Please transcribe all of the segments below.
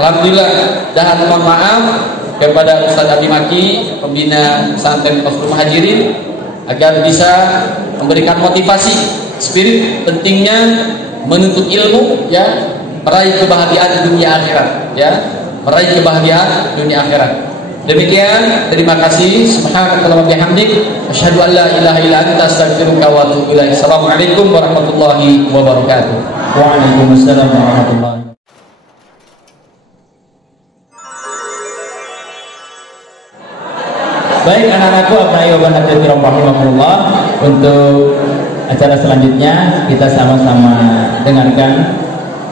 Alhamdulillah, dan mohon maaf kepada Ustaz Abi Maki, pembina pesantren Qasrul Muhajirin, agar bisa memberikan motivasi, spirit pentingnya menuntut ilmu, ya, meraih kebahagiaan dunia akhirat, ya, meraih kebahagiaan dunia akhirat. Demikian, terima kasih. Subhanakallahumma wa bihamdik, asyhadu an la ilaha illa anta, astaghfiruka wa atubu ilaik. Assalamualaikum warahmatullahi wabarakatuh. Waalaikumsalam warahmatullahi. Baik anak-anakku, abnai wa banatil kiram rahimakumullah, untuk acara selanjutnya kita sama-sama dengarkan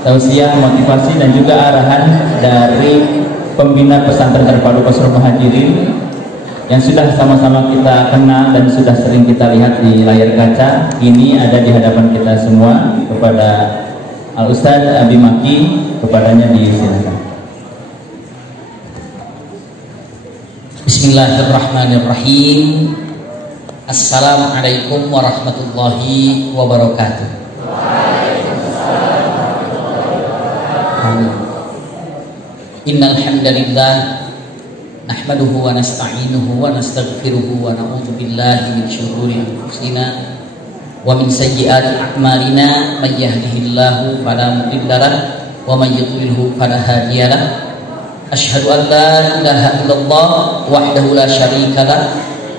tausiah, motivasi dan juga arahan dari pembina pesantren terpadu Qasrul Muhajirin yang sudah sama-sama kita kenal dan sudah sering kita lihat di layar kaca. Ini ada di hadapan kita semua. Kepada Al-Ustaz Abi Maki, kepadanya disilakan. Bismillahirrahmanirrahim. Assalamualaikum warahmatullahi wabarakatuh. Innal hamdalillah nahmaduhu wa nasta'inuhu wa nastaghfiruhu wa na'udzu billahi min shururi anfusina wa min sayyiati a'malina, may yahdihillahu fala mudilla lahu wa may yudlilhu fala hadiya lahu. Asyhadu an la ilaha illallah wahdahu la syarika lah,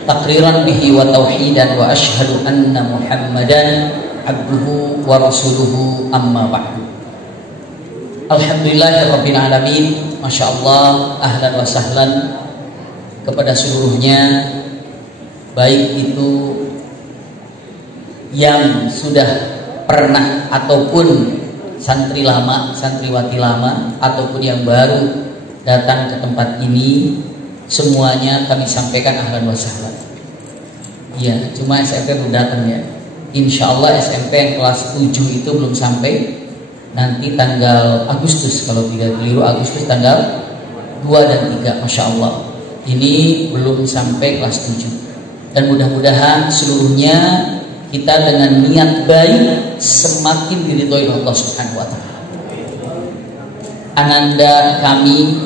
taqriran bihi wa tauhidan, wa asyhadu anna Muhammadan abduhu wa rasuluhu, amma ba'du. Alhamdulillahirabbil alamin. Masya Allah, ahlan wa sahlan kepada seluruhnya, baik itu yang sudah pernah ataupun santri lama, santriwati lama, ataupun yang baru datang ke tempat ini, semuanya kami sampaikan ahlan wa sahlan. Iya, cuma SMP belum datang ya. Insya Allah SMP yang kelas 7 itu belum sampai. Nanti tanggal Agustus, kalau tidak keliru Agustus tanggal 2 dan 3, Masya Allah. Ini belum sampai kelas 7. Dan mudah-mudahan seluruhnya kita dengan niat baik semakin diridhoi Allah Subhanahu wa Ta'ala. Ananda kami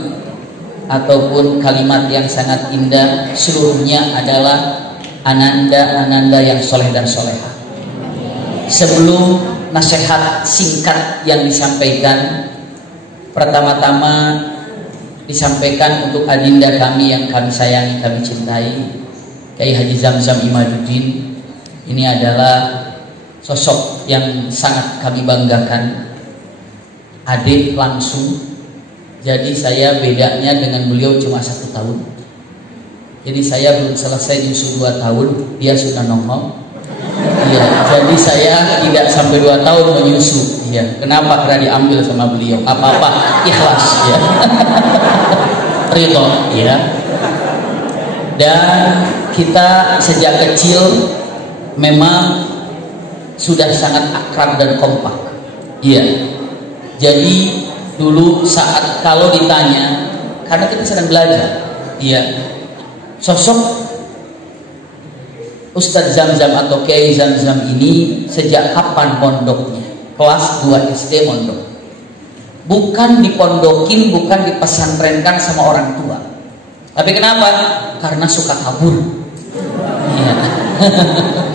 ataupun kalimat yang sangat indah, seluruhnya adalah ananda-ananda yang soleh dan soleha. Sebelum nasihat singkat yang disampaikan, pertama-tama disampaikan untuk adinda kami yang kami sayangi, kami cintai, Kiai Haji Zamzam Imaduddin. Ini adalah sosok yang sangat kami banggakan, adik langsung. Jadi saya bedanya dengan beliau cuma 1 tahun. Jadi saya belum selesai nyusu 2 tahun, dia sudah nongol. Iya, jadi saya tidak sampai 2 tahun menyusu. Iya, kenapa? Karena diambil sama beliau. Apa-apa ikhlas, ya. Ridho, ya. Dan kita sejak kecil memang sudah sangat akrab dan kompak. Iya. Jadi dulu saat kalau ditanya, karena kita sedang belajar, iya, sosok Ustadz Zamzam atau Kiai Zamzam ini sejak kapan pondoknya? Kelas 2 SD mondok. Bukan dipondokin, bukan dipesantrenkan sama orang tua. Tapi kenapa? Karena suka kabur. Iya.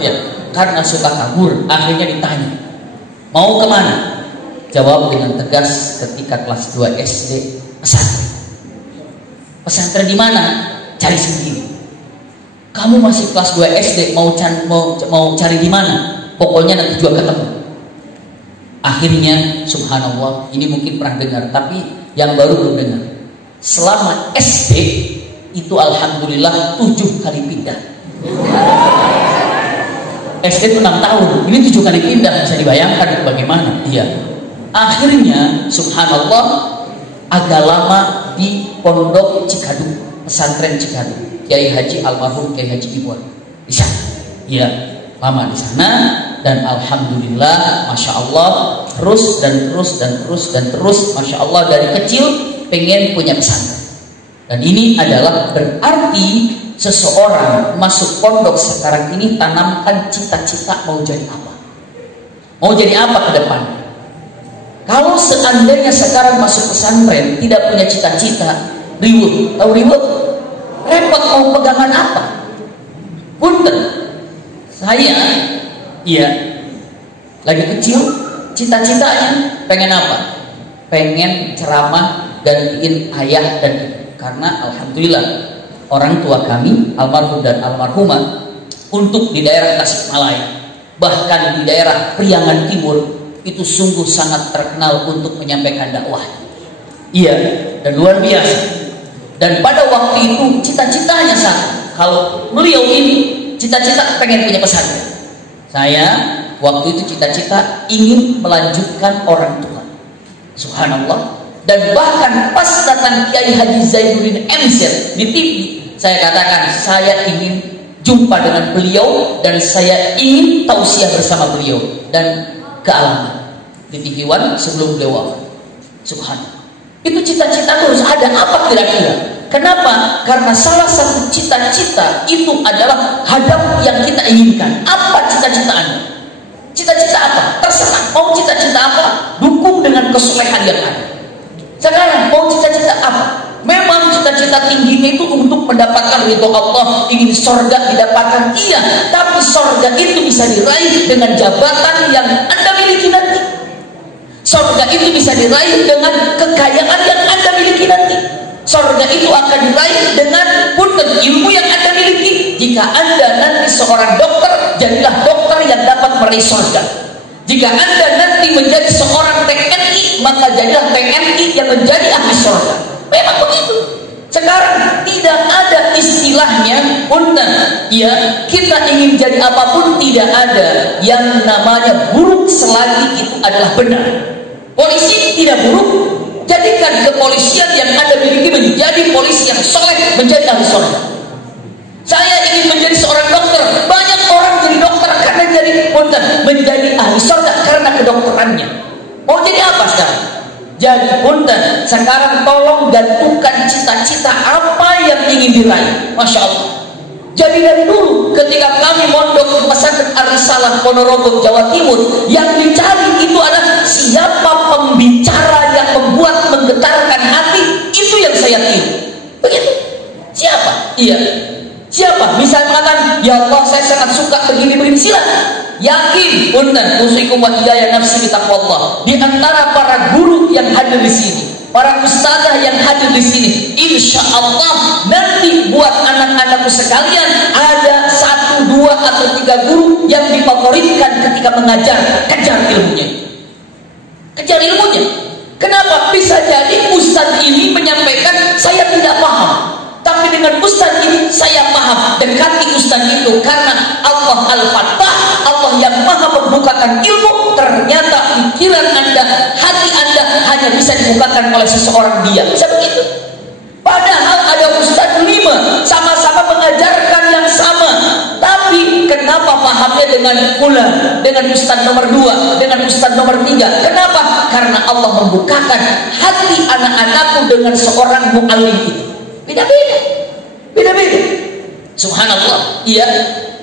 Ya, karena suka kabur. Akhirnya ditanya, mau kemana? Jawab dengan tegas ketika kelas 2 SD, pesantren. Pesantren di mana? Cari sendiri. Kamu masih kelas 2 SD, mau cari di mana? Pokoknya nanti juga ketemu. Akhirnya, subhanallah, ini mungkin pernah dengar, tapi yang baru belum dengar. Selama SD itu alhamdulillah 7 kali pindah. SD itu 6 tahun, ini 7 kali pindah, bisa dibayangkan bagaimana? Iya. Akhirnya, subhanallah, agak lama di Pondok Cikadu, pesantren Cikadu. Kiai Haji almarhum Kiai Haji Ibuan di sana, ya, lama di sana, dan alhamdulillah, masya Allah, terus dan terus dan terus dan terus, masya Allah, dari kecil pengen punya pesantren. Dan ini adalah berarti seseorang masuk pondok sekarang ini tanamkan cita-cita mau jadi apa, mau jadi apa ke depan. Kalau seandainya sekarang masuk pesantren tidak punya cita-cita, ribut, tahu ribut? Repot mau pegangan apa? Punten. Saya, iya, lagi kecil, cita-citanya pengen apa? Pengen ceramah gantiin ayah dan ibu. Karena alhamdulillah orang tua kami almarhum dan almarhumah untuk di daerah Tasikmalaya, bahkan di daerah Priangan Timur itu sungguh sangat terkenal untuk menyampaikan dakwah. Iya, dan luar biasa. Dan pada waktu itu cita-citanya sama. Kalau beliau ini cita-cita pengen punya pesantren. Saya waktu itu cita-cita ingin melanjutkan orang tua. Subhanallah. Dan bahkan pas datang Kiai Haji Zainuddin MC di TV, saya katakan saya ingin jumpa dengan beliau dan saya ingin tausiah bersama beliau dan ke alamat di TV One sebelum beliau wafat. Subhanallah. Itu cita-cita harus ada apa kira-kira? Kenapa? Karena salah satu cita-cita itu adalah hadap yang kita inginkan. Apa cita-cita Anda? Cita-cita apa? Terserah. Mau cita-cita apa? Dukung dengan kesolehan yang ada. Sekarang mau cita-cita apa? Memang cita-cita tingginya itu untuk mendapatkan ridho Allah, ingin sorga didapatkan, iya. Tapi sorga itu bisa diraih dengan jabatan yang Anda miliki nanti. Sorga itu bisa diraih dengan kekayaan yang Anda miliki nanti. Sorga itu akan diraih dengan punten ilmu yang Anda miliki. Jika Anda nanti seorang dokter, jadilah dokter yang dapat meraih sorga. Jika Anda nanti menjadi seorang TNI, maka jadilah TNI yang menjadi ahli surga. Memang begitu. Sekarang tidak ada istilahnya punten. Ya, kita ingin jadi apapun tidak ada yang namanya buruk selagi itu adalah benar. Polisi tidak buruk. Jadikan kepolisian yang Anda miliki menjadi polisi yang soleh, menjadi ahli surga. Saya ingin menjadi seorang dokter. Banyak orang jadi dokter karena jadi punten, menjadi ahli surga karena kedokterannya. Mau jadi apa sekarang? Jadi punten. Sekarang tolong gantungkan cita-cita apa yang ingin diraih. Masya Allah. Jadi dari dulu ketika kami mondok di pesantren Ar-Risalah Ponorogo Jawa Timur, yang dicari itu adalah siapa pembicara yang membuat menggetarkan hati. Itu yang saya tiru. Begitu. Siapa? Iya. Siapa? Misalnya mengatakan, ya Allah saya sangat suka begini-begini, silakan. Yakin, punten, usikum wa hidayah nafsi bitaqwallah. Di antara para guru yang hadir di sini, para ustazah yang hadir di sini, insya Allah nanti buat anak-anakku sekalian ada 1, 2, atau 3 guru yang difavoritkan ketika mengajar. Kejar ilmunya. Kejar ilmunya. Kenapa? Bisa jadi ustaz ini menyampaikan saya tidak paham. Tapi dengan ustaz ini saya paham. Dekati ustaz itu karena Allah Al-Fattah, Allah yang maha membukakan ilmu. Ternyata pikiran Anda, hati Anda hanya bisa dibukakan oleh seseorang dia. Bisa begitu. Padahal ada ustaz 5 sama-sama mengajarkan yang sama. Tapi kenapa pahamnya dengan fulan, dengan ustaz nomor 2, dengan ustaz nomor 3? Kenapa? Karena Allah membukakan hati anak-anakku dengan seorang mu'alim itu. Beda-beda. Beda-beda. Subhanallah. Iya,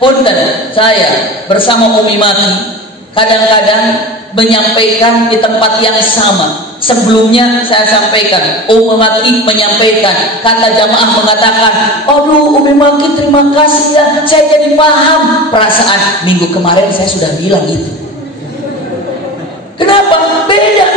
punten, saya bersama Umi Maki kadang-kadang menyampaikan di tempat yang sama. Sebelumnya saya sampaikan, Umi Maki menyampaikan, kata jamaah mengatakan, aduh Umi Maki terima kasih ya, saya jadi paham. Perasaan minggu kemarin saya sudah bilang itu. Kenapa? Beda.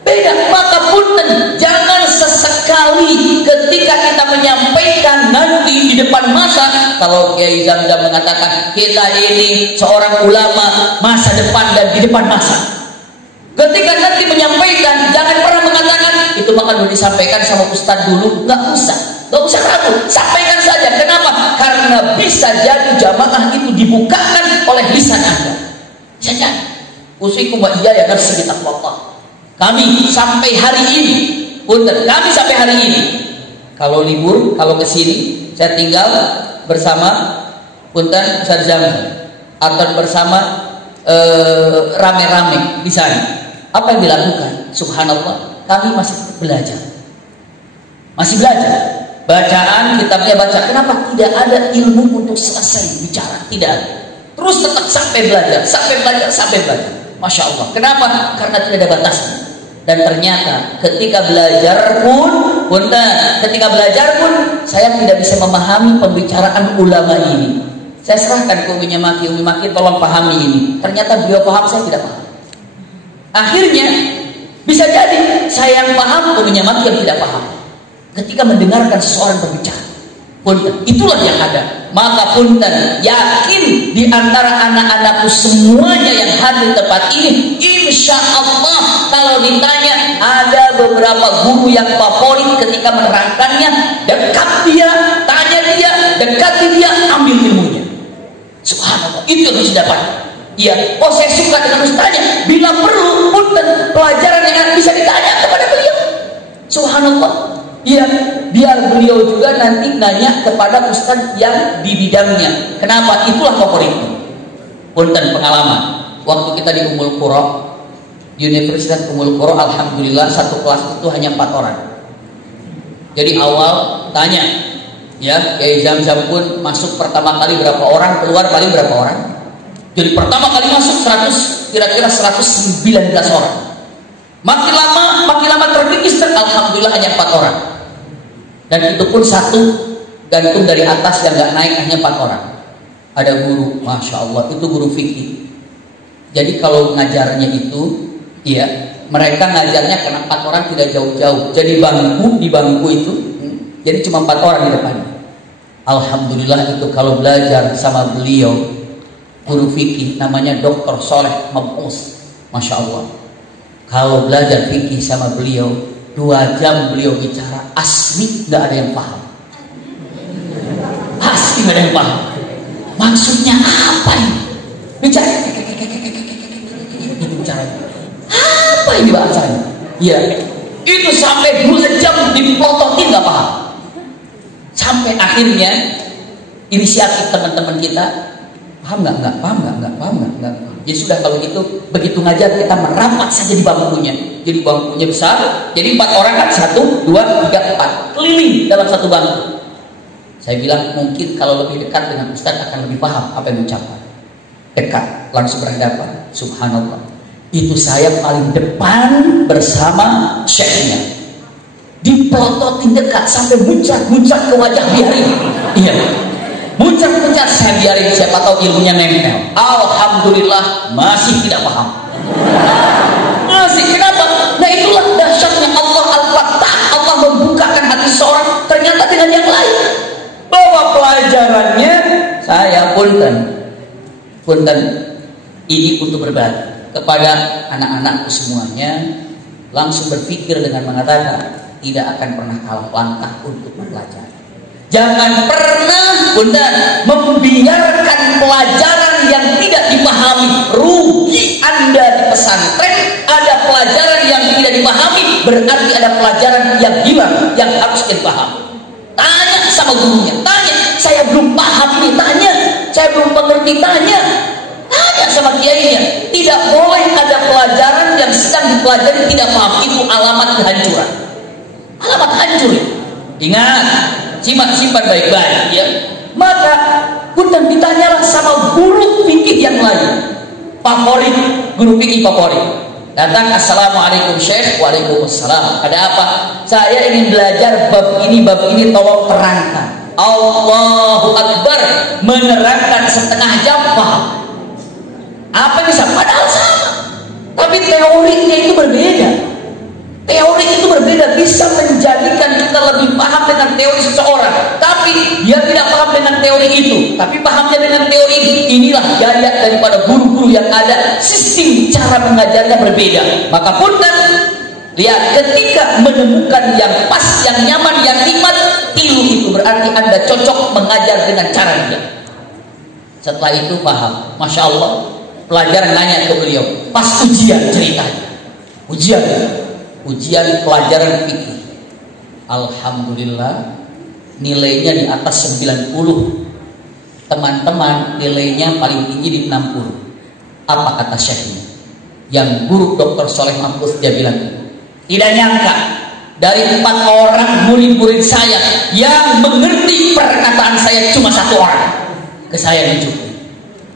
Beda. Maka punten, jangan sesekali ketika kita menyampaikan nanti di depan masa. Kalau Kiai Zamzam mengatakan kita ini seorang ulama masa depan dan di depan masa. Ketika nanti menyampaikan, jangan pernah mengatakan itu maka disampaikan sama ustaz dulu. Nggak usah ragu, sampaikan saja. Kenapa? Karena bisa jadi jamaah itu dibukakan oleh lisan Anda. Saja. Usikum wa hidayah nafsi bitaqwallah. Kami sampai hari ini, punten, kami sampai hari ini, kalau libur, kalau kesini, saya tinggal bersama punten Ustaz Zamzam atau bersama rame-rame di sana. Apa yang dilakukan? Subhanallah, kami masih belajar, bacaan kitabnya baca. Kenapa? Tidak ada ilmu untuk selesai bicara, tidak ada. Terus tetap sampai belajar. Masya Allah. Kenapa? Karena tidak ada batasnya. Dan ternyata ketika belajar pun saya tidak bisa memahami pembicaraan ulama ini. Saya serahkan ke Umi Maki, tolong pahami ini. Ternyata beliau paham, saya tidak paham. Akhirnya bisa jadi saya yang paham, Umi Maki yang tidak paham. Ketika mendengarkan seseorang berbicara, punten, itulah yang ada. Maka punten, yakin di antara anak-anakku semuanya yang hadir tempat ini, insya Allah kalau ditanya ada beberapa guru yang favorit ketika menerangkannya, dekat dia, tanya dia, dekati dia, ambil ilmunya. Subhanallah, itu yang harus dapat. Iya, oh saya suka dengan ustaznya. Bila perlu, punten, pelajaran yang bisa ditanya kepada beliau. Subhanallah. Iya, biar beliau juga nanti nanya kepada ustaz yang di bidangnya. Kenapa? Itulah favoritnya. Punten pengalaman. Waktu kita di Ummul Qura, Universitas Ummul Qura, alhamdulillah satu kelas itu hanya 4 orang. Jadi awal tanya, ya, Kiai Zamzam pun masuk pertama kali berapa orang, keluar paling berapa orang. Jadi pertama kali masuk kira-kira 119 orang. Makin lama terkikis, alhamdulillah hanya 4 orang. Dan itu pun satu gantung dari atas yang nggak naik, hanya 4 orang. Ada guru, masya Allah, itu guru fikih. Jadi kalau ngajarnya itu, ya mereka ngajarnya karena 4 orang tidak jauh-jauh. Jadi di bangku itu, jadi cuma 4 orang di depannya. Alhamdulillah itu kalau belajar sama beliau, guru fikih namanya Dr. Soleh Mempus, masya Allah. Kalau belajar fikih sama beliau, 2 jam beliau bicara, asli nggak ada yang paham. Asli nggak ada yang paham. Maksudnya apa ini? Bicara apa ini bahasanya? Iya, itu sampai 2 jam dipototin nggak paham. Sampai akhirnya inisiatif teman-teman kita, paham nggak? Ya sudah kalau gitu, begitu ngajar kita merapat saja di bangkunya. Jadi bangkunya besar, jadi 4 orang kan, 1, 2, 3, 4 keliling dalam satu bangku. Saya bilang mungkin kalau lebih dekat dengan Ustaz akan lebih paham apa yang diucapkan. Dekat, langsung berhadapan. Subhanallah. Itu saya paling depan bersama syekhnya. Dipelototin dekat sampai muncrat-muncrat ke wajah biari. Iya. Muncrat-muncrat saya biarin, siapa tahu ilmunya nempel. Alhamdulillah masih tidak paham. Masih, kenapa? Nah itulah dahsyatnya Allah Al-Fattah. Allah membukakan hati seorang ternyata dengan yang lain. Bahwa pelajarannya saya punten ini untuk berbagi kepada anak-anakku semuanya. Langsung berpikir dengan mengatakan tidak akan pernah kalah langkah untuk mempelajari. Jangan pernah membiarkan pelajaran yang tidak dipahami. Rugi Anda di pesantren. Ada pelajaran yang tidak dipahami, berarti ada pelajaran yang hilang, yang harus dipahami. Tanya sama gurunya, tanya, saya belum paham ini, tanya, saya belum mengerti, tanya sama kiainya. Tidak boleh ada pelajaran yang sedang dipelajari tidak paham. Itu alamat kehancuran, alamat hancur. Ingat, simpan baik-baik ya. Maka punten ditanyalah sama guru fikih yang lain, favorit, guru fikih favorit. Datang, assalamualaikum syekh. Waalaikumsalam. Ada apa? Saya ingin belajar bab ini tolong terangkan. Allahu Akbar. Menerangkan setengah jam paham. Apa bisa? Padahal sama, tapi teorinya itu berbeda. Teori itu berbeda, bisa menjadikan kita lebih paham dengan teori seseorang, tapi dia tidak paham dengan teori itu, tapi pahamnya dengan teori ini. Inilah gaya daripada guru-guru yang ada, sistem cara mengajarnya berbeda. Maka punten, lihat, ketika menemukan yang pas, yang nyaman, yang nikmat, tilu itu berarti Anda cocok mengajar dengan cara dia. Setelah itu paham, masya Allah. Pelajar nanya ke beliau, pas ujian ceritanya, ujian pelajaran fikih. Alhamdulillah nilainya di atas 90. Teman-teman nilainya paling tinggi di 60. Apa kata syekhnya? Yang guru Dr. Soleh Mempus, dia bilang, tidak nyangka dari 4 orang murid-murid saya yang mengerti perkataan saya cuma 1 orang. Ke saya menunjukkan.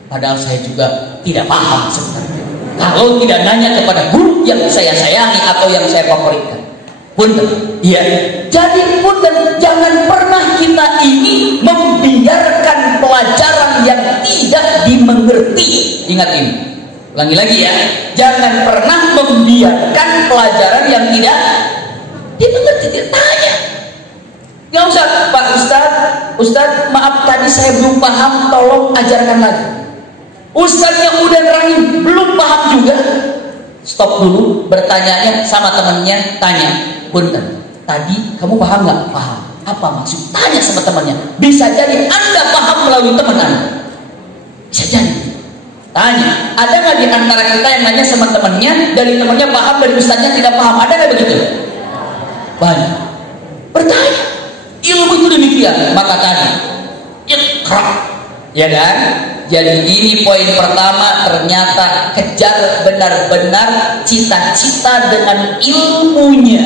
Padahal saya juga tidak paham sebenarnya. Kalau tidak nanya kepada guru yang saya sayangi atau yang saya favoritkan. Punten, ya. Jadi punten, jangan pernah kita ini membiarkan pelajaran yang tidak dimengerti. Ingat ini, ulangi lagi ya. Jangan pernah membiarkan pelajaran yang tidak dimengerti. Tanya. Nggak usah, Pak Ustadz, maaf tadi saya belum paham, tolong ajarkan lagi. Ustadznya udah nerangin, belum paham juga. Stop dulu, bertanyanya sama temannya, tanya. Punten, tadi kamu paham nggak? Paham. Apa maksud? Tanya sama temannya. Bisa jadi Anda paham melalui teman Anda. Bisa jadi. Tanya. Ada nggak di antara kita yang nanya sama temannya, dari temannya paham, dari ustadznya tidak paham? Ada nggak begitu? Banyak. Bertanya. Ilmu itu demikian. Maka tanya. Iqra. Ya kan? Jadi ini poin pertama, ternyata kejar benar-benar cita-cita dengan ilmunya.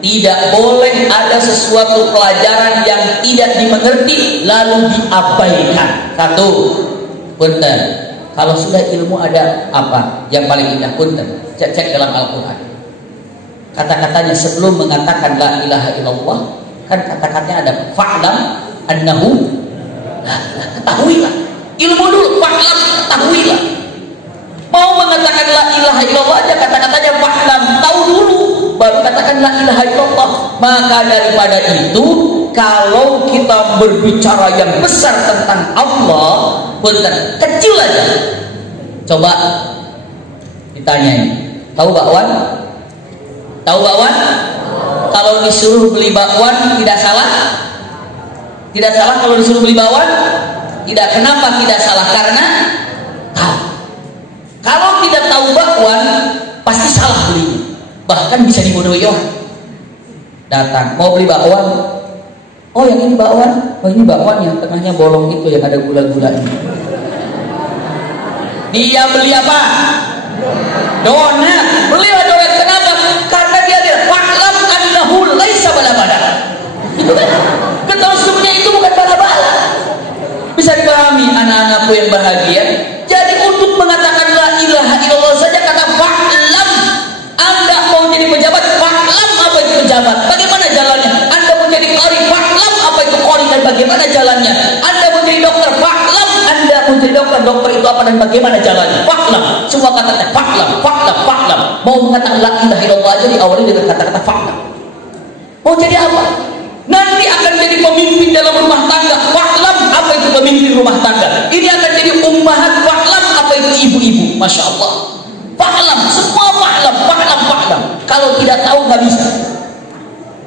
Tidak boleh ada sesuatu pelajaran yang tidak dimengerti lalu diabaikan. Satu, punten. Kalau sudah ilmu ada apa? Yang paling indah, punten. Cek dalam Al-Quran. Kata-katanya sebelum mengatakan la ilaha illallah, kan kata-katanya ada fa'lam annahu, ketahuilah. Ilmu dulu, fa'lam, ketahuilah. Mau mengatakan la ilaha illallah aja kata-katanya fa'lam, tahu dulu, baru katakan la ilaha illallah. Maka daripada itu, kalau kita berbicara yang besar tentang Allah, benar, kecil aja. Coba ditanyain, tahu bakwan? Tahu bakwan? Kalau disuruh beli bakwan tidak salah? Tidak salah kalau disuruh beli bakwan? Tidak. Kenapa tidak salah? Karena tahu. Kalau tidak tahu bakwan, pasti salah belinya. Bahkan bisa dibodohi orang. Datang, mau beli bakwan. Oh yang ini bakwan? Oh ini bakwan yang tengahnya bolong itu yang ada gula-gulanya. Dia beli apa? Donat. Belilah donat. Kenapa? Karena dia lihat fa'lam annahu laisa bala-bala. Itu kan? Ketahuannya itu bukan bala-bala. Bisa dipahami anak-anakku yang bahagia. Jadi untuk mengatakan la ilaha illallah saja kata fa'lam. Anda mau jadi pejabat, fa'lam apa itu pejabat? Bagaimana jalannya? Anda mau jadi qari, fa'lam apa itu qari dan bagaimana jalannya? Anda mau jadi dokter, fa'lam. Anda mau jadi dokter itu apa dan bagaimana jalannya? Fa'lam. Semua kata-kata fa'lam, fa'lam, fa'lam. Mau mengatakan la ilaha illallah aja diawali dengan kata-kata fa'lam. Mau jadi apa? Nanti akan jadi pemimpin dalam rumah tangga. Fa'lam, apa itu pemimpin rumah tangga? Ini akan jadi ummahat. Fa'lam, apa itu ibu-ibu? Masya Allah. Fa'lam, semua fa'lam, fa'lam, fa'lam. Kalau tidak tahu nggak bisa.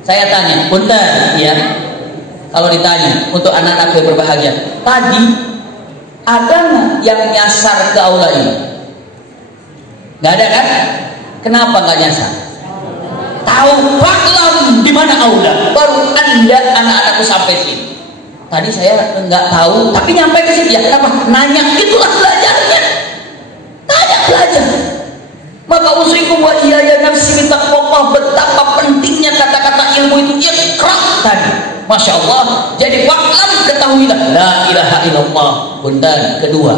Saya tanya, punten, ya. Kalau ditanya untuk anak-anak yang berbahagia, tadi ada nggak yang nyasar ke aula ini? Nggak ada kan? Kenapa nggak nyasar? Tahu fa'lam di mana aula, baru Anda anak-anakku sampai sini. Tadi saya nggak tahu, tapi nyampe ke sini. Ya kenapa? Nanya, itulah belajarnya. Tanya, belajar. Maka usikum wa iyaya nafsi bitaqwallah, betapa pentingnya kata-kata ilmu itu. Iqra tadi. Masya Allah. Jadi fa'lam, ketahuilah la ilaha illallah. Bundan. Kedua,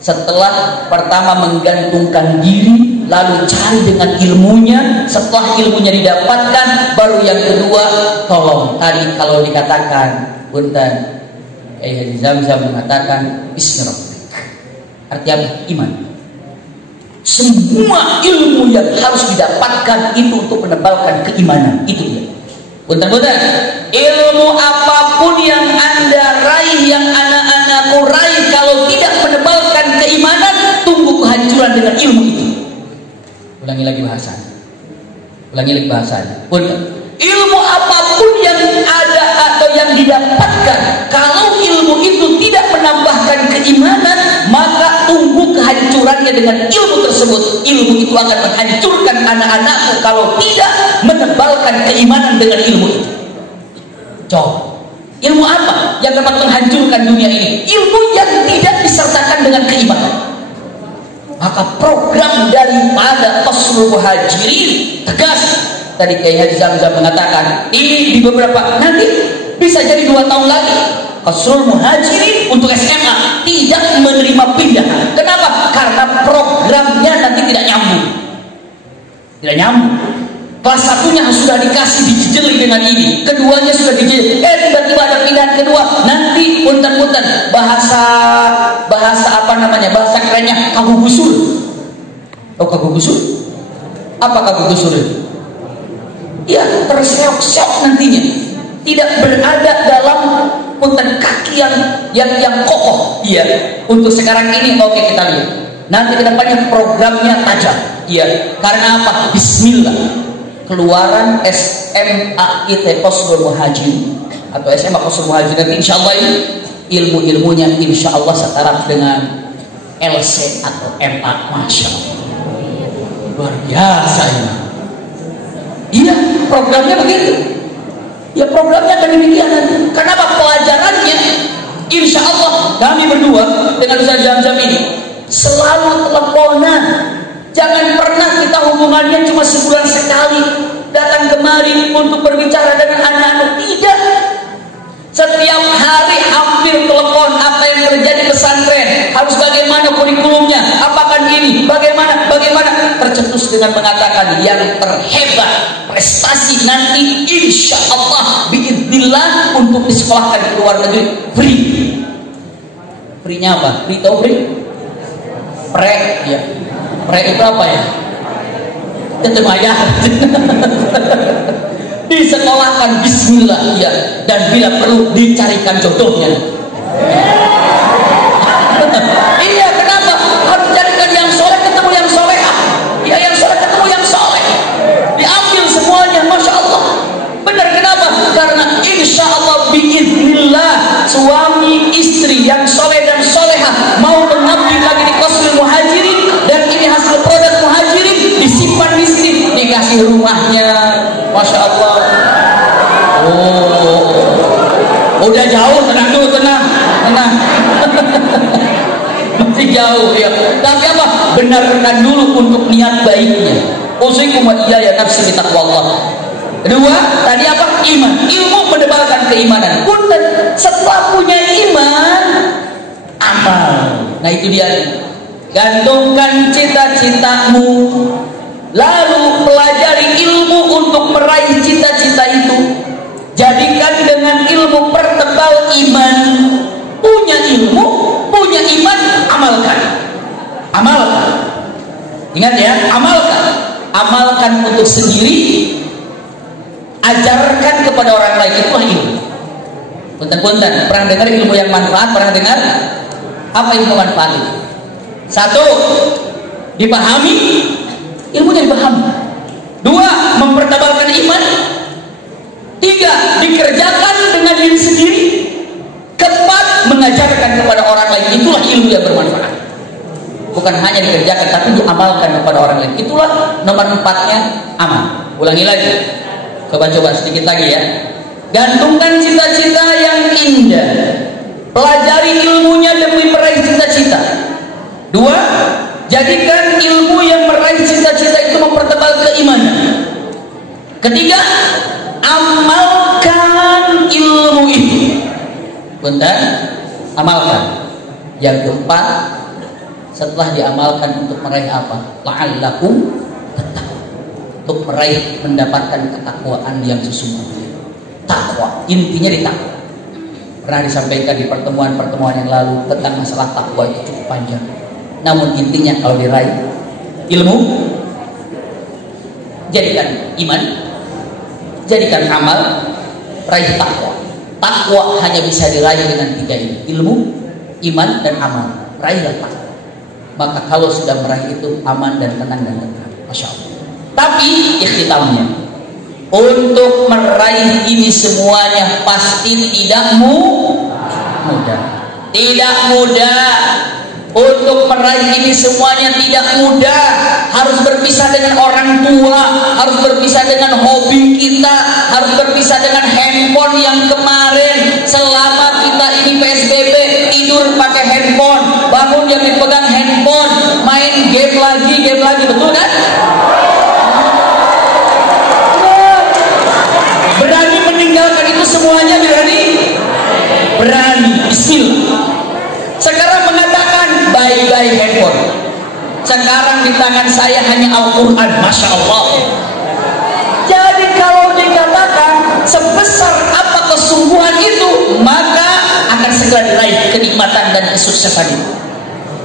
setelah pertama menggantungkan diri, lalu cari dengan ilmunya. Setelah ilmunya didapatkan, baru yang kedua, tolong tadi kalau dikatakan punten, Haji Zamzam mengatakan bismillah. Artinya iman. Semua ilmu yang harus didapatkan itu untuk menebalkan keimanan. Itu dia. Punten-punten, ilmu apapun yang Anda raih, yang anak-anakku raih, kalau tidak menebalkan keimanan, tunggu kehancuran dengan ilmu itu. Ulangi lagi bahasanya. Ulangi lagi bahasanya. Punten, ilmu apapun yang ada atau yang didapatkan, kalau ilmu itu tidak menambahkan keimanan, maka tunggu kehancurannya dengan ilmu tersebut. Ilmu itu akan menghancurkan anak-anakku kalau tidak menebalkan keimanan dengan ilmu itu. Coba, ilmu apa yang dapat menghancurkan dunia ini? Ilmu yang tidak disertakan dengan keimanan. Maka program daripada Qasrul Muhajirin tegas. Tadi Kiai Haji Zamzam mengatakan ini di beberapa, nanti bisa jadi 2 tahun lagi Qasrul Muhajirin untuk SMA tidak menerima pindahan. Kenapa? Karena programnya nanti tidak nyambung. Tidak nyambung. Kelas satunya sudah dikasih dijejeli dengan ini, keduanya sudah dijejeli, tiba-tiba ada pilihan kedua, nanti punten-punten bahasa apa namanya, bahasa kerennya kagugusul. Oh, kagugusul? Apa kagugusul itu? Ya, terseok-seok nantinya, tidak berada dalam punten kaki yang kokoh. Iya, untuk sekarang ini oke, kita lihat. Nanti kedepannya programnya tajam. Iya, karena apa? Bismillah. Keluaran SMA IT Qasrul Muhajirin atau SMA Qasrul Muhajirin nanti insya Allah ini ilmu-ilmunya insya Allah setara dengan LC atau MA. Masya Allah, luar biasa ini. Iya, programnya begitu. Ya, programnya akan demikian nanti. Kenapa? Pelajarannya insya Allah kami berdua dengan Ustaz Jam-Jam ini selalu teleponan. Jangan pernah kita hubungannya cuma sebulan sekali datang kemari untuk berbicara dengan anak-anak. Tidak. Setiap hari hampir telepon, apa yang terjadi pesantren, harus bagaimana kurikulumnya, apakan ini, bagaimana tercetus dengan mengatakan yang terhebat prestasi nanti insya Allah biiznillah untuk disekolahkan ke luar negeri free. Free-nya apa? Free tau free? Pre ya. Pre itu apa ya? Tetap aja. Disekolahkan bismillah ya, dan bila perlu dicarikan jodohnya. Iya, kenapa? Harus carikan yang soleh ketemu yang solehah. Ya, yang soleh ketemu yang soleh. Diambil semuanya, masya Allah. Benar, kenapa? Karena insya Allah biiznillah suami istri yang soleh dan solehah mau mengabdi lagi di Qasrul Muhajirin, dan ini hasil produk Muhajirin disimpan di sini, dikasih rumahnya, masya Allah. Oh, udah jauh, tenang dulu, tenang. Masih jauh ya. Tapi apa? Benarkan dulu untuk niat baiknya. Usikum wa iyaya nafsi bitaqwallah. Kedua, tadi apa? Iman. Ilmu mendebalkan keimanan. Punten, setelah punya iman, amal. Nah, itu dia. Gantungkan cita-citamu, lalu pelajari ilmu untuk meraih cita-cita itu. Jadikan dengan ilmu pertebal iman. Punya ilmu, punya iman, amalkan. Amalkan. Ingat ya, amalkan. Amalkan untuk sendiri, ajarkan kepada orang lain. Itulah ilmu. Punten-punten, pernah dengar ilmu yang manfaat? Pernah dengar? Apa ilmu manfaat itu? Satu, dipahami, ilmunya dipahami. Dua, mempertebalkan iman. Tiga, dikerjakan dengan diri sendiri. Keempat, mengajarkan kepada orang lain. Itulah ilmu yang bermanfaat. Bukan hanya dikerjakan, tapi diamalkan kepada orang lain. Itulah nomor 4-nya amal. Ulangi lagi. Coba-coba sedikit lagi ya. Gantungkan cita-cita yang indah. Pelajari ilmunya demi meraih cita-cita. Dua, jadikan ilmu yang meraih cita-cita itu mempertebal keimanan. Ketiga, amalkan ilmu itu. Bentar, amalkan. Yang keempat, setelah diamalkan untuk meraih apa? La'allakum tattaqun. Untuk meraih, mendapatkan ketakwaan yang sesungguhnya. Takwa, intinya di takwa. Pernah disampaikan di pertemuan-pertemuan yang lalu tentang masalah takwa itu cukup panjang. Namun intinya kalau diraih ilmu, jadikan iman, jadikan amal, raih takwa. Takwa hanya bisa diraih dengan 3 ini: ilmu, iman, dan amal. Raihlah takwa. Maka kalau sudah meraih itu, aman dan tenang dan tentram. Masya Allah. Tapi ikhtitamnya, untuk meraih ini semuanya pasti tidak mudah. Tidak mudah. Untuk meraih ini semuanya tidak mudah. Harus berpisah dengan orang tua, harus berpisah dengan hobi kita, harus berpisah dengan handphone yang kemarin selama kita ini PSBB tidur pakai handphone, bangun yang dipegang handphone, main game lagi, betul kan? Berani meninggalkan itu semuanya, berani. Bismillah. Sekarang mengatakan bye-bye handphone. Sekarang sekarang di tangan saya hanya Al-Quran, Masya Allah. Jadi kalau dikatakan sebesar apa kesungguhan itu, maka akan segera diraih kenikmatan dan kesuksesan itu.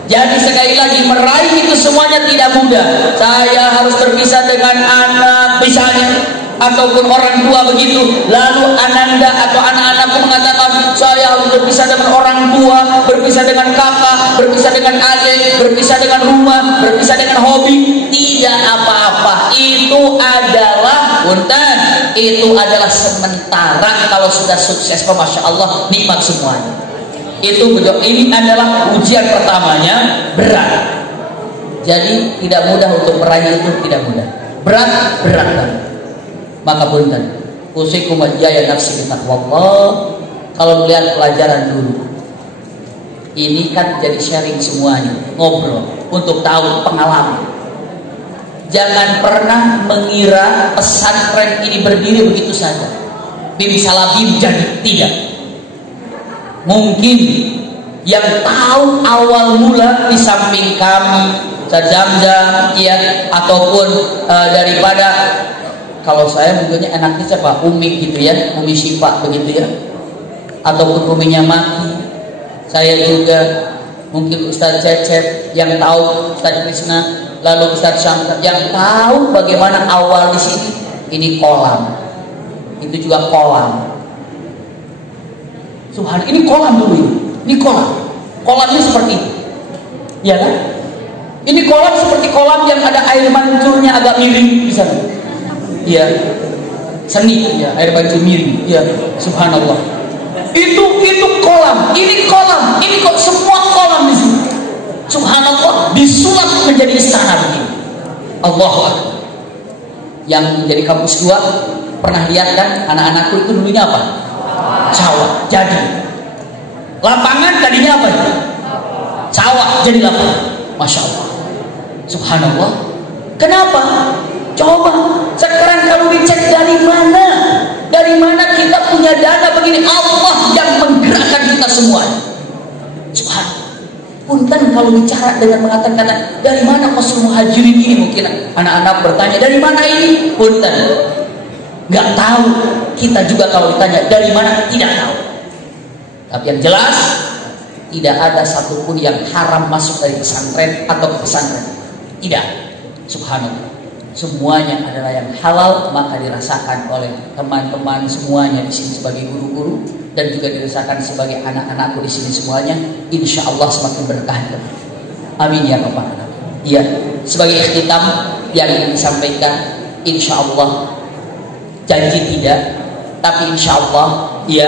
Jadi sekali lagi, meraih itu semuanya tidak mudah. Saya harus berpisah dengan anak misalnya, ataupun orang tua begitu. Lalu ananda atau anak-anakku mengatakan, saya harus berpisah dengan orang tua, berpisah dengan kakak, berpisah dengan adik, berpisah dengan rumah, berpisah dengan hobi. Tidak apa-apa. Itu adalah punten, itu adalah sementara. Kalau sudah sukses, Masya Allah, nikmat semuanya. Ini adalah ujian pertamanya, berat. Jadi tidak mudah untuk meraih itu, tidak mudah. Berat banget. Maka punten, usikum wa iyaya nafsi bitaqwallah. Kalau melihat pelajaran dulu, ini kan jadi sharing semuanya, ngobrol untuk tahu pengalaman. Jangan pernah mengira pesantren ini berdiri begitu saja, bim salah bim jadi, tidak. Mungkin yang tahu awal mula di samping kami, Jamzam, ya, ataupun daripada, kalau saya mungkinnya enaknya siapa? Umi gitu ya, Umi Syifa begitu ya, ataupun uminya Maki. Saya juga mungkin Ustaz Cecep yang tahu, Ustaz Krisna, lalu Ustaz Syamsa yang tahu bagaimana awal di sini. Ini kolam, itu juga kolam. Subhan, ini kolam dulu ini kolam. Kolamnya seperti itu, ya kan? Ini kolam seperti kolam yang ada air mancurnya agak miring di sana. Iya, seni ya, air mancur miring. Iya, subhanallah. Itu kolam, ini kolam, ini kok semua kolam di sini. Subhanallah, disulap menjadi istana begini. Allahu Akbar. Yang menjadi kampus 2 pernah lihat kan, anak-anakku itu dulunya apa? Sawah. Jadi lapangan tadinya apa? Sawah jadi lapangan. Masya Allah, subhanallah. Kenapa? Coba sekarang kalau dicek dari mana kita punya dana begini. Allah yang menggerakkan kita semua. Subhanallah. Punten kalau bicara dengan mengatakan dari mana Qasrul Muhajirin ini, mungkin anak-anak bertanya dari mana ini. Punten, nggak tahu. Kita juga kalau ditanya dari mana, tidak tahu. Tapi yang jelas, tidak ada satupun yang haram masuk dari pesantren atau ke pesantren. Tidak. Subhanallah. Semuanya adalah yang halal, maka dirasakan oleh teman-teman semuanya di sini sebagai guru-guru, dan juga dirasakan sebagai anak-anakku di sini semuanya. Insya Allah semakin berkah. Amin ya rabbal alamin. Iya. Sebagai ikhtitam yang ingin disampaikan, insya Allah, janji tidak, tapi insya Allah, ya,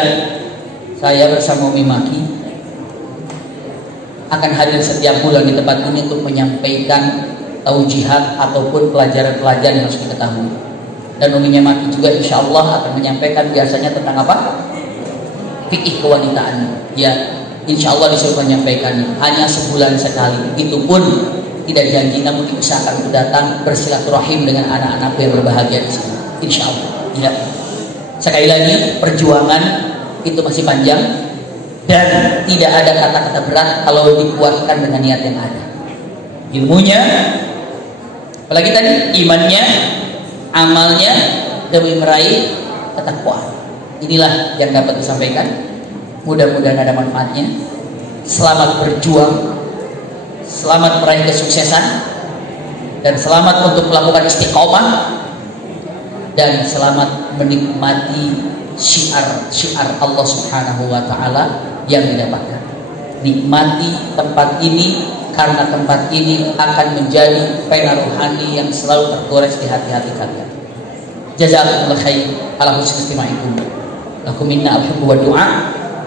saya bersama Umi Maki akan hadir setiap bulan di tempat ini untuk menyampaikan taujihat ataupun pelajaran-pelajaran yang harus kita ketahui. Dan Uminya Maki juga insya Allah akan menyampaikan biasanya tentang apa? Fikih kewanitaan. Ya, insya Allah disuruh menyampaikannya hanya sebulan sekali. Itu pun tidak janji, namun diusahakan untuk datang bersilaturahim dengan anak-anak yang berbahagia di sini. Insya Allah. Ya. Sekali lagi, perjuangan itu masih panjang dan tidak ada kata-kata berat kalau dikuatkan dengan niat yang ada. Ilmunya, apalagi tadi imannya, amalnya demi meraih ketakwaan. Inilah yang dapat disampaikan. Mudah-mudahan ada manfaatnya. Selamat berjuang, selamat meraih kesuksesan, dan selamat untuk melakukan istiqomah, dan selamat menikmati syiar Allah Subhanahu wa Ta'ala yang didapatkan. Nikmati tempat ini, karena tempat ini akan menjadi pena rohani yang selalu tergores di hati-hati kalian. Jazakumullah khair ala husni istima'ikum. Lakum minna al-hubbu wa du'a.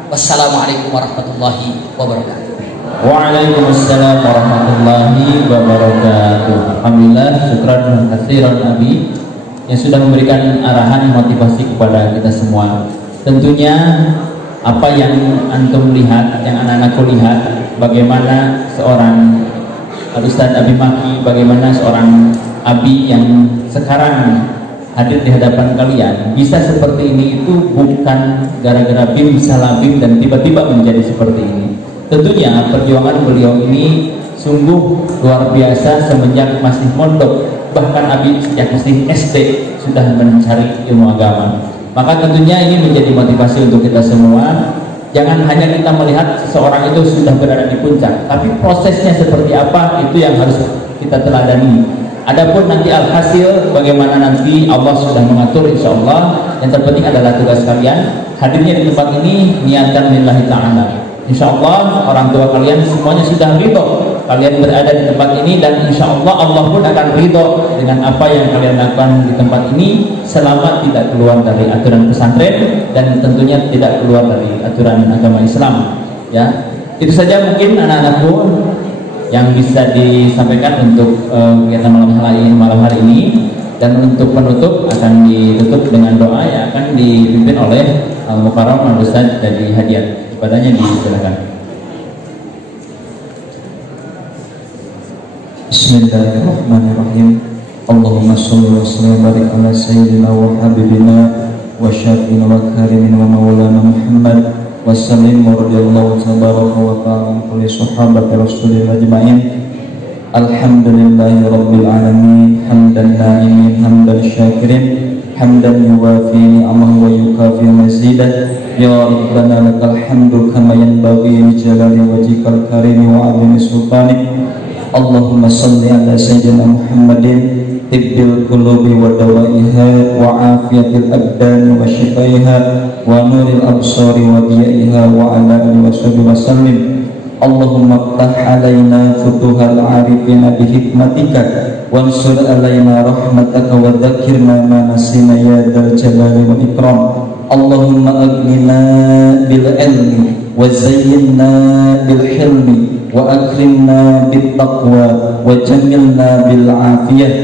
Wassalamualaikum warahmatullahi wabarakatuh. Waalaikumsalam warahmatullahi wabarakatuh. Alhamdulillah, syukran katsiran Abi yang sudah memberikan arahan motivasi kepada kita semua. Tentunya apa yang antum lihat, yang anak-anakku lihat, bagaimana seorang Ustaz Abi Maki, bagaimana seorang Abi yang sekarang hadir di hadapan kalian bisa seperti ini, itu bukan gara-gara BIM salah BIM dan tiba-tiba menjadi seperti ini. Tentunya perjuangan beliau ini sungguh luar biasa semenjak masih mondok, bahkan Abi sejak masih SD sudah mencari ilmu agama. Maka tentunya ini menjadi motivasi untuk kita semua. Jangan hanya kita melihat seseorang itu sudah berada di puncak, tapi prosesnya seperti apa itu yang harus kita teladani. Adapun nanti alhasil bagaimana nanti Allah sudah mengatur, insya Allah. Yang terpenting adalah tugas kalian hadirnya di tempat ini niatan lillahi ta'ala. Insya Allah orang tua kalian semuanya sudah ridho kalian berada di tempat ini, dan insya Allah Allah pun akan ridho dengan apa yang kalian lakukan di tempat ini selama tidak keluar dari aturan pesantren dan tentunya tidak keluar dari aturan agama Islam. Ya, itu saja mungkin anak-anakku yang bisa disampaikan untuk kegiatan malam hari ini. Dan untuk penutup akan ditutup dengan doa yang akan dipimpin oleh Al-Mukarram Al-Ustaz dari Hadiat. Kepadanya disilakan. Bismillahirrahmanirrahim. Allahumma sholli wa sallim wa barik ala sayyidina wa habibina wa syafiina wa karimina wa maulana Muhammad wa sallim wa radiyallahu tabaraka wa ta'ala an kulli sahabati rasulillah ajma'in. Alhamdulillahi rabbil alamin, hamdan na'imin, hamdan syakirin, hamdan yuwafi ni'amahu wa yukafi mazidah. Ya Rabbana lakal hamdu kama yanbaghi li jalali wajhikal karimi wa 'azimi sultanik. Allahumma salli ala sayyidina Muhammadin tibbil qulubi wa dawaiha wa afiyatil abdan wa shifaiha wa nuril absari wa diyaiha wa ala alihi wa sahbihi wa sallim. Allahumma ftah alaina futuhal arifina bihikmatika wansur alaina rahmataka wa dzakirna ma nasina ya dzal jalali wal ikram. Allahumma aghnina bil ilmi wa zayyinna bil hilmi wa akrimna bit taqwa wa jammilna bil afiyah.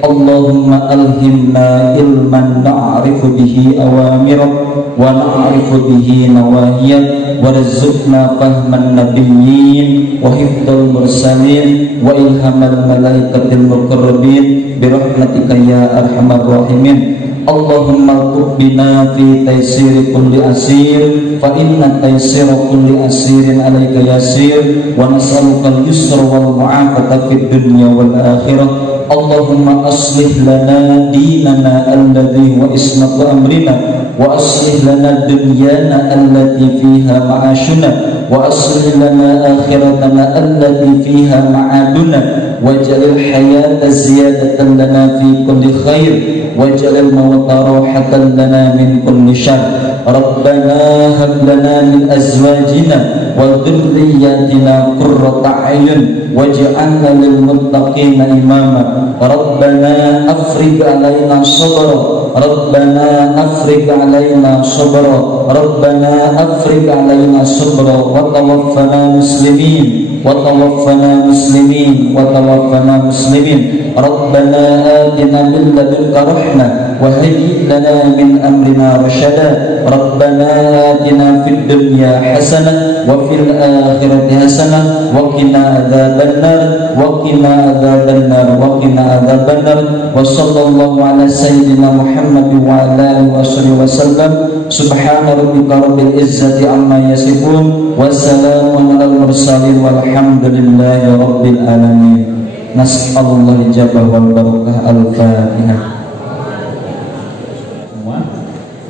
Allahumma alhimna ilman na'rifu bihi awamirak wa na'rifu bihi nawahiyah warzuqna fahman nabiyyin wa hifdzal mursalin wa ilhamal malaikatil muqarrabin birahmatika ya arhamar rahimin. Allahumma tubbina fi taysir kulli asir fa inna taysir kulli asirin alayka yasir wa nas'aluka al-yusra wal mu'afata fid dunya wal akhirah. Allahumma aslih lana dinana alladhi wa ismatu amrina wa aslih lana dunyana allati fiha ma'ashuna wa aslih lana akhiratana allati fiha ma'aduna waj'alil hayata ziyadatan lana fi kulli khair waj'alil mauta rahatan lana min kulli syarr. Rabbana hab lana min azwajina wa dhurriyyatina qurrata a'yun waj'alna lil muttaqina imama. Rabbana afrigh 'alaina sabra Rabbana afrigh 'alaina sabra Rabbana afrigh 'alaina sabra wa tawaffana muslimin wa tawaffana muslimin wa tawaffana muslimin. Rabbana atina min ladunka rahmah wa hayyi lana min amrina rashada. Rabbana atina fid dunya hasanah wa fil akhirati hasanah wa qina adzabannar wa qina adzabannar wa qina adzabannar. Wa sallallahu ala sayyidina Muhammad wa ala alihi wa sallam. Subhana rabbika rabbil izzati amma yasifun wa salamun alal mursalin walhamdulillahi rabbil alamin. Nas'alullah al-jabah wal barakah. Al-Fatihah.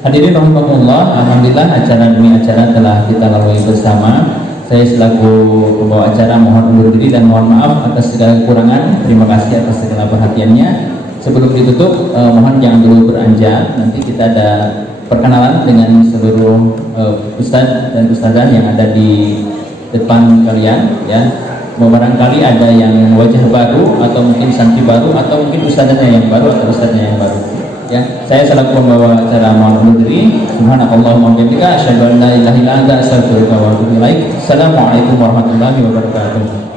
Hadirin rahimakumullah, alhamdulillah acara demi acara telah kita lalui bersama. Saya selaku pembawa acara mohon undur diri dan mohon maaf atas segala kekurangan. Terima kasih atas segala perhatiannya. Sebelum ditutup, mohon jangan dulu beranjak. Nanti kita ada perkenalan dengan seluruh ustadz dan ustadzah yang ada di depan kalian. Ya, barangkali ada yang wajah baru atau mungkin santri baru atau mungkin ustadzahnya yang baru atau ustadznya yang baru. Ya, saya selaku pembawa acara mohon undur diri. Subhanakallahumma wa bihamdika asyhadu an la ilaha illa anta astaghfiruka wa atubu ilaik. Assalamualaikum warahmatullahi wabarakatuh.